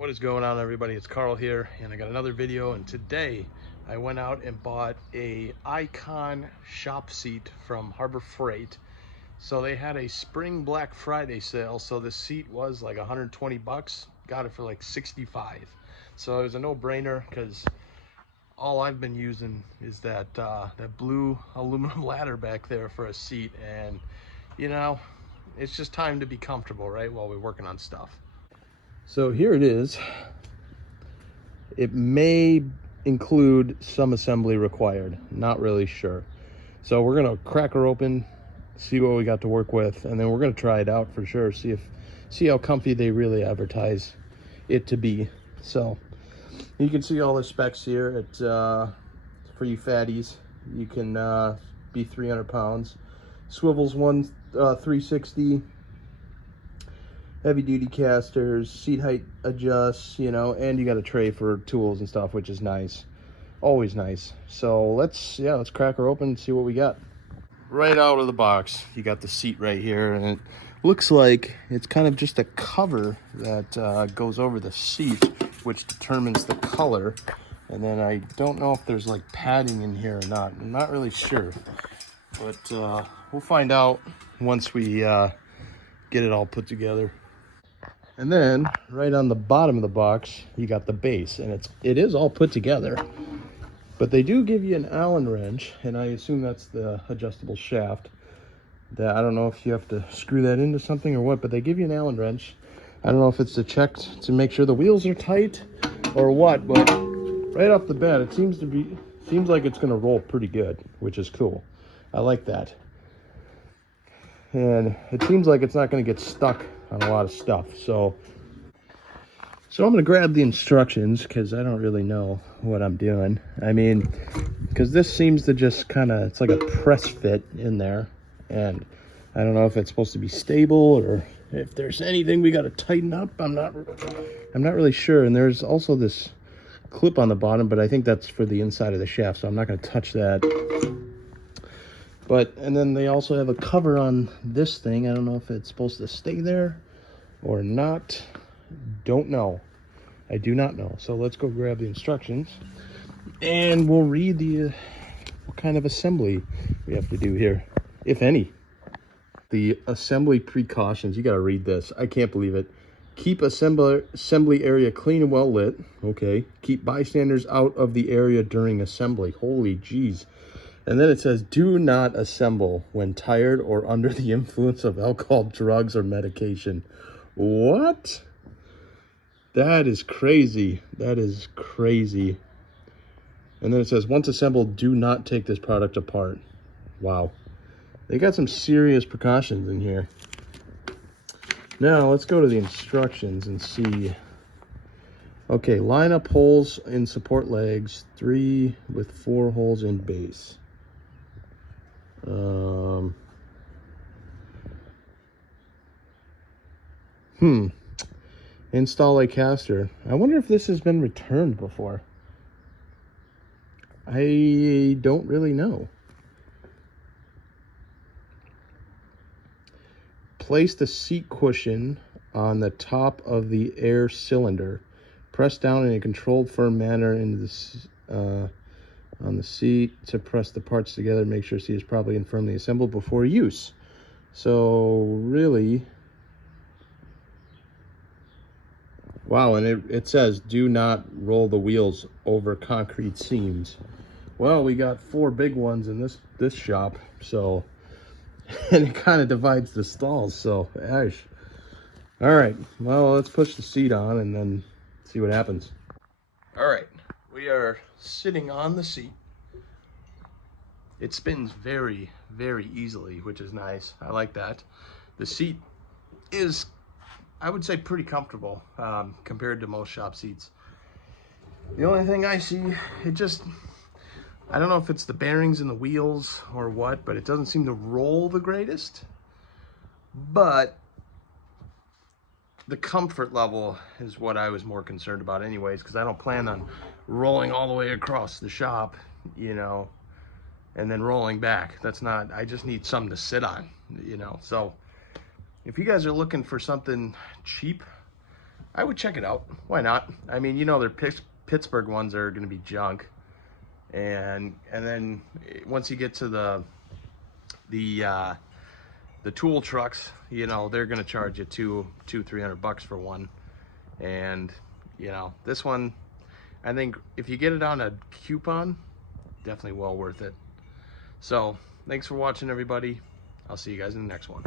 What is going on, everybody? It's Carl here, and I got another video. And today I went out and bought a Icon shop seat from Harbor Freight. So they had a spring Black Friday sale, so the seat was like 120 bucks. Got it for like 65. So it was a no-brainer because all I've been using is that blue aluminum ladder back there for a seat, and you know, it's just time to be comfortable, right, while we're working on stuff. So here it is. It may include some assembly required, not really sure. So we're gonna crack her open, see what we got to work with, and then we're gonna try it out for sure, see how comfy they really advertise it to be. So you can see all the specs here. It's for you fatties. You can be 300 pounds. Swivels 360. Heavy duty casters, seat height adjusts, you know, and you got a tray for tools and stuff, which is nice. Always nice. So let's crack her open and see what we got. Right out of the box, you got the seat right here, and it looks like it's kind of just a cover that goes over the seat, which determines the color. And then I don't know if there's like padding in here or not. I'm not really sure, but we'll find out once we get it all put together. And then right on the bottom of the box, you got the base, and it is all put together. But they do give you an Allen wrench, and I assume that's the adjustable shaft. That I don't know if you have to screw that into something or what, but they give you an Allen wrench. I don't know if it's to check to make sure the wheels are tight or what, but right off the bat, it seems like it's going to roll pretty good, which is cool. I like that. And it seems like it's not going to get stuck on a lot of stuff. So I'm going to grab the instructions because I don't really know what I'm doing. I mean, because this seems to just kind of, it's like a press fit in there. And I don't know if it's supposed to be stable or if there's anything we got to tighten up. I'm not really sure. And there's also this clip on the bottom, but I think that's for the inside of the shaft, so I'm not going to touch that. And then they also have a cover on this thing. I don't know if it's supposed to stay there or not. Don't know. I do not know. So let's go grab the instructions and we'll read what kind of assembly we have to do here, if any. The assembly precautions. You got to read this. I can't believe it. Keep assembly area clean and well lit. Okay. Keep bystanders out of the area during assembly. Holy jeez. And then it says, do not assemble when tired or under the influence of alcohol, drugs, or medication. What? That is crazy. That is crazy. And then it says, once assembled, do not take this product apart. Wow. They got some serious precautions in here. Now, let's go to the instructions and see. Okay, line up holes in support legs, 3 with 4 holes in base. Install a caster. I wonder if this has been returned before. I don't really know. Place the seat cushion on the top of the air cylinder. Press down in a controlled, firm manner into this on the seat to press the parts together. Make sure the seat is properly and firmly assembled before use. So really, wow, and it says do not roll the wheels over concrete seams. Well, we got 4 big ones in this shop, so and it kind of divides the stalls. So gosh. All right, well, let's push the seat on and then see what happens. All right, we are sitting on the seat. It spins very, very easily, which is nice. I like that. The seat is, I would say, pretty comfortable compared to most shop seats. The only thing I see, I don't know if it's the bearings in the wheels or what, but it doesn't seem to roll the greatest. But the comfort level is what I was more concerned about anyways, because I don't plan on rolling all the way across the shop, you know, and then rolling back. That's not, I just need something to sit on, you know. So if you guys are looking for something cheap, I would check it out. Why not? I mean, you know, their Pittsburgh ones are going to be junk, and then once you get to the tool trucks, you know, they're going to charge you $200-300 for one. And you know, this one, I think if you get it on a coupon, definitely well worth it. So thanks for watching, everybody. I'll see you guys in the next one.